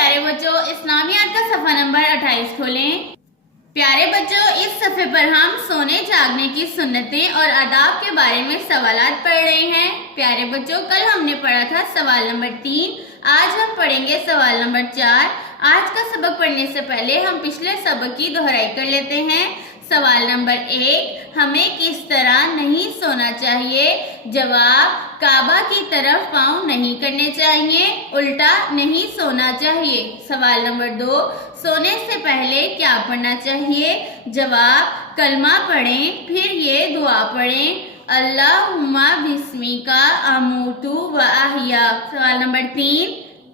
پیارے بچوں اسلامیات کا صفحہ نمبر 28 کھولیں۔ پیارے بچوں اس صفحے پر ہم سونے جاگنے کی سنتیں اور آداب کے بارے میں سوالات پڑھ رہے ہیں۔ پیارے بچوں کل ہم نے پڑھا تھا سوال نمبر 3، آج ہم پڑھیں گے سوال نمبر 4۔ آج کا سبق پڑھنے سے پہلے ہم پچھلے سبق کی دہرائی کر لیتے ہیں۔ سوال نمبر 1، ہمیں کس طرح نہیں سونا چاہیے؟ جواب، کعبہ کی طرف پاؤں نہیں کرنے چاہیے، الٹا نہیں سونا چاہیے۔ سوال نمبر 2، سونے سے پہلے کیا پڑھنا چاہیے؟ جواب، کلمہ پڑھیں، پھر یہ دعا پڑھیں، اللہم بسمک اموت و احیا۔ سوال نمبر 3،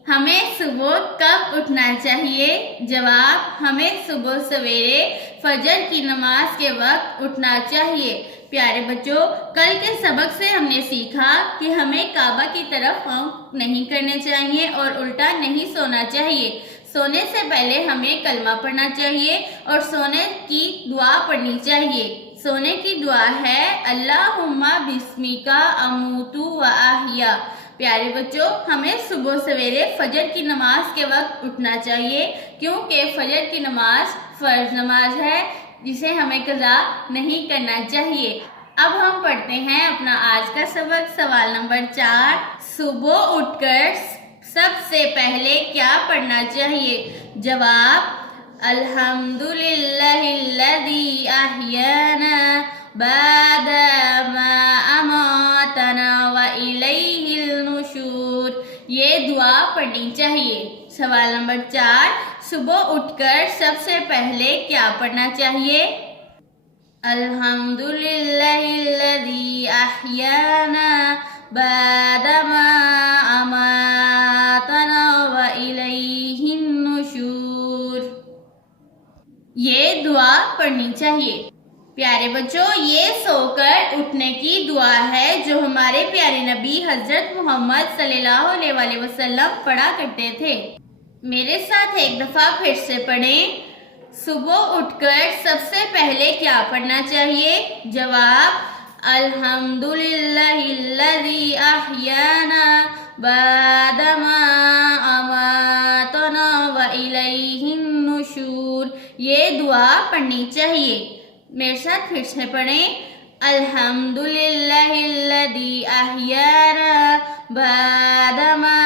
ہمیں صبح کب اٹھنا چاہیے؟ جواب، ہمیں صبح سویرے فجر کی نماز کے وقت اٹھنا چاہیے۔ پیارے بچوں کل کے سبق سے ہم نے سیکھا کہ ہمیں کعبہ کی طرف پاؤں نہیں کرنے چاہیے اور الٹا نہیں سونا چاہیے۔ سونے سے پہلے ہمیں کلمہ پڑھنا چاہیے اور سونے کی دعا پڑھنی چاہیے۔ سونے کی دعا ہے اللہم بسمک اموت و احیا۔ پیارے بچوں ہمیں صبح سویرے فجر کی نماز کے وقت اٹھنا چاہیے کیونکہ فجر کی نماز فرض نماز ہے جسے ہمیں قضا نہیں کرنا چاہیے۔ اب ہم پڑھتے ہیں اپنا آج کا سبق۔ سوال نمبر 4، صبح اٹھ کر سب سے پہلے کیا پڑھنا چاہیے؟ جواب، الحمدللہ الذی احیانا بعد ما اماتنا والیہ النشور۔ یہ دعا پڑھنی چاہیے۔ سوال نمبر 4، صبح اٹھ کر سب سے پہلے کیا پڑھنا چاہیے؟ الحمدللہ الذی احیانا بعد ما اماتنا والیہ النشور۔ یہ دعا پڑھنی چاہیے۔ پیارے بچوں یہ سو کر اٹھنے کی دعا ہے جو ہمارے پیارے نبی حضرت محمد صلی اللہ علیہ وآلہ وسلم پڑھا کرتے تھے۔ میرے ساتھ ایک دفعہ پھر سے پڑھیں۔ صبح اٹھ کر سب سے پہلے کیا پڑھنا چاہیے؟ جواب، الحمدللہ الذی احیانا بعد ما اماتنا والیہ النشور۔ یہ دعا پڑھنی چاہیے۔ میرے ساتھ پھر سے پڑھیں، الحمدللہ الذی احیانا بعد ما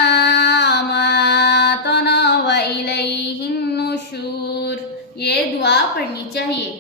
اماتنا والیہ النشور۔ یہ دعا پڑھنی چاہیے۔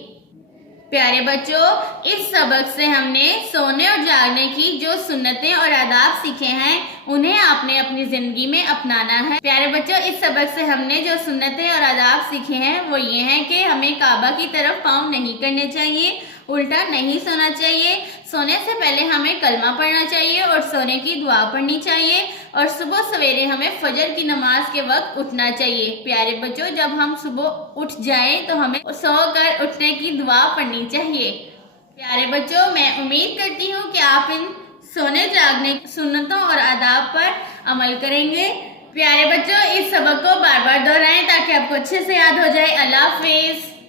پیارے بچوں اس سبق سے ہم نے سونے اور جاگنے کی جو سنتیں اور آداب سیکھے ہیں انہیں آپ نے اپنی زندگی میں اپنانا ہے۔ پیارے بچوں اس سبق سے ہم نے جو سنتیں اور آداب سیکھے ہیں وہ یہ ہیں کہ ہمیں کعبہ کی طرف پاؤں نہیں کرنے چاہیے، الٹا نہیں سونا چاہیے، سونے سے پہلے ہمیں کلمہ پڑھنا چاہیے اور سونے کی دعا پڑھنی چاہیے، اور صبح سویرے ہمیں فجر کی نماز کے وقت اٹھنا چاہیے۔ پیارے بچوں جب ہم صبح اٹھ جائیں تو ہمیں سو کر اٹھنے کی دعا پڑھنی چاہیے۔ پیارے بچوں میں امید کرتی ہوں کہ آپ ان سونے جاگنے کی سنتوں اور آداب پر عمل کریں گے۔ پیارے بچوں اس سبق کو بار بار دہرائیں تاکہ آپ کو اچھے سے یاد ہو جائے۔ اللہ حافظ۔